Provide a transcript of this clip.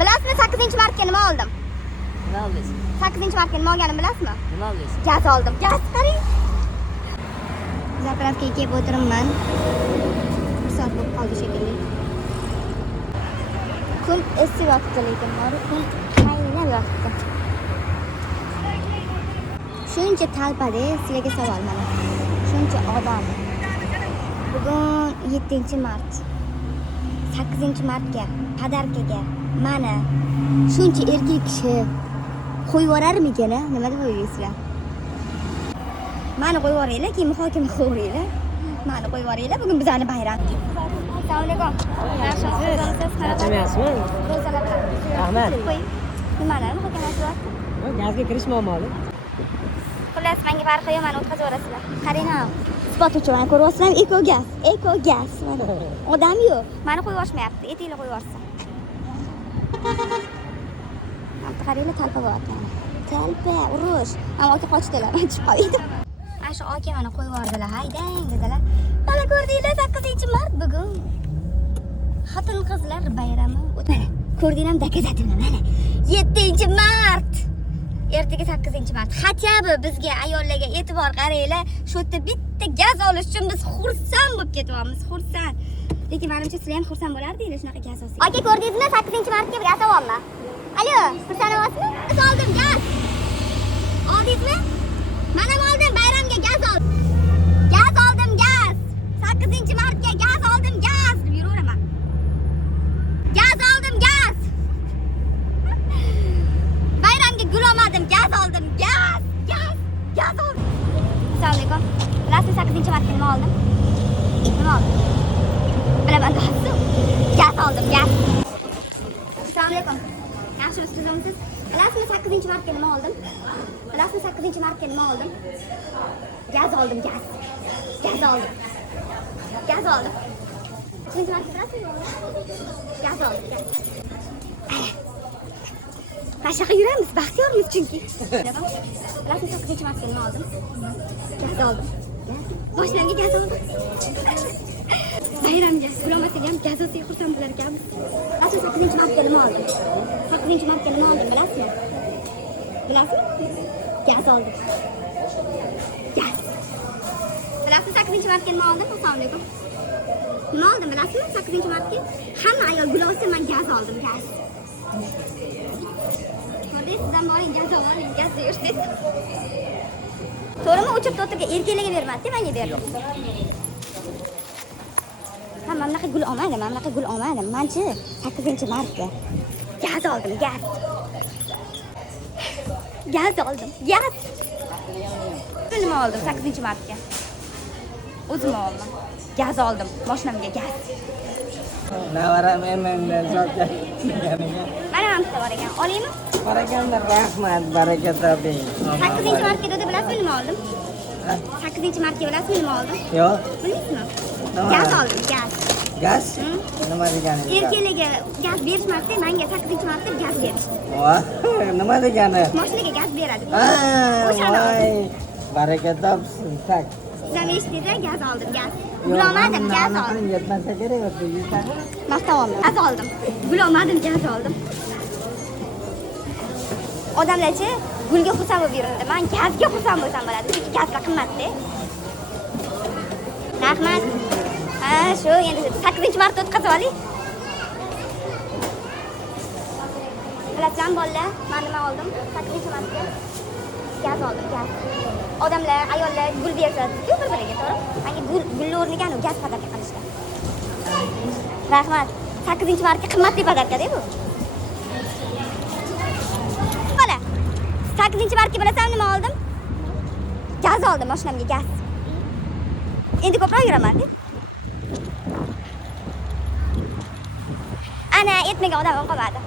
Bilasizmi 8-martga nima oldim? Nima oldingiz? 8-martga nima olganimni bilasizmi? Nima oldingiz? Gaz oldim. Gaz qarang. Zapravkaga kelib o'tiribman. 1 soat bo'lib qoldi shekilli. Kun esiyoqdi lekin kun qaynab yotibdi. Shuncha talpada sizlarga savol mana. Shuncha odam. Bugun 7-mart. 8-martga podarkaga mana shuncha erkak kishi qo'yib yuborarmikan? Nima deb o'ylaysizlar? Mani qo'yib yuboringlar, keyin muhokama qilinglar. Mani qo'yib yuboringlar, bugun bizning bayram. Assalomu alaykum. Yaxshimisiz? Charchamayapsizmi? Ro'zalar bilan. Rahmat. Qo'ying. Nimalar muhokama qilyapti? Gazga kirish muammoli. Xullas, menga farqi yo'q, meni o'tkazib yuborasizlar. Qarang, isbot uchun mana ko'ryapsizlarmi? Ekogaz. Mana odam yo'q. Meni qo'yib yuborishmayapti. Etinglar qo'yib yuborsa. Qaranglar, talpa bo'lyapti mana. Talpa, urush. Ammo aka qochdilar, chiqib qoldi. Mana shu aka mana qo'yib yubordilar. Haydang dedilar. Mana ko'rdinglar, 8-mart bugun. Xotin-qizlar bayrami o'tadi. Ko'rdinglarmi dokazativni mana. 7-mart. Ertaga 8-mart. Xatyabi bizga ayollarga e'tibor qaranglar. Shu yerda bitta gaz olish uchun biz xursand bo'lib ketyapmiz, xursand. Lekin menimcha sizlar ham xursand bo'lardinglar shunaqa gaz olsangiz. Aka, ko'rdingizmi? 8-martga bir gaz olyapman. Alo, xursand bo'lasizmi? Gaz oldim, gaz. Oldingizmi? Mana oldim, bayramga gaz oldim. Gaz oldim, gaz. 8-martga gaz oldim, gaz deb yuraveraman. Gaz oldim, gaz. Bayramga gul olmadim, gaz oldim, gaz oldim. Assalomu alaykum. Bilasizmi 8-martga nima oldim? Nima oldim? Bilaman do'stim. Gaz oldim, gaz. Assalomu alaykum. Yaxshimisiz, tuzimsiz? Bilasizmi 8-martga nima oldim? Bilasizmi 8-martga nima oldim? Gaz oldim, gaz. Gaz oldim. Gaz oldim. 8-martga bilasizmi? Gaz oldim, gaz. Qashaqqa yuramiz, baxtiyormiz chunki. Bilasizmi 8-martga nima oldim? Gaz oldim. Boshlamga gaz oldim. Bayramga gul olmasak ham gaz olsak xursand bo'lar ekanmiz. Bilasizmi 8-martga nima oldim? 8-martga nima oldim bilasizmi? Bilasizmi? Gaz oldim. Gaz. Bilasizmi 8-martga nima oldim? Assalomu alaykum. Nima oldim bilasizmi 8-martga? Hamma ayol gul olsa men gaz oldim, gaz. Sizdan boring, gaz oling, gaz deysiz. To'g'rimi? O'chib o'tirgan erkaklarga bermadi, menga berdi. Ha, men bunaqa gul olmadim, Menchi 8-martga gaz oldim, gaz. Gaz oldim, gaz. Nima oldim 8-martga? O'zim oldim. Gaz oldim, mashinamga gaz. Navaram mendan sotgan. Mana bitta bor ekan. Olaymi? Barakallah, rahmat, baraka toping. 8-martga dedi, bilasizmi nima oldim? 8-martga bilasizmi nima oldim? Yo'q. Bilasizmi? Gaz oldim, gaz. Gaz? Nima degani? Erkaklarga gaz berishmadi, menga 8-martda gaz berishdi. Voh, nima degani? Mashinaga gaz beradi. Voy, baraka topsin, tak. Sizdan eshitdingizlar, gaz oldim, gaz. Gul olmadim, gaz oldim. Yetmasa kerak edi. Maqtavomni. Gaz oldim. Gul olmadim, gaz oldim. Odamlarchi gulga xursand bo'lib yuribdi. Men gazga xursand bo'lsam bo'ladi. Chunki gazga qimmatda. Rahmat. Ha, shu endi 8-martda o'tkazib oling. Bilasizmi bolalar, men nima oldim? 8-martga gaz oldim, gaz. Odamlar, ayollar gul bersa, bir-biriga, to'g'rimi? Menga gul o'rniga gaz podarka qilishdi. Rahmat. 8-martga qimmatli podarka-da bu. 8-martga bilasizmi nima oldim? Gaz oldim, mashinamga gaz. Endi ko'proq yuraman-da. Ana, etmagan odamim qolmadi.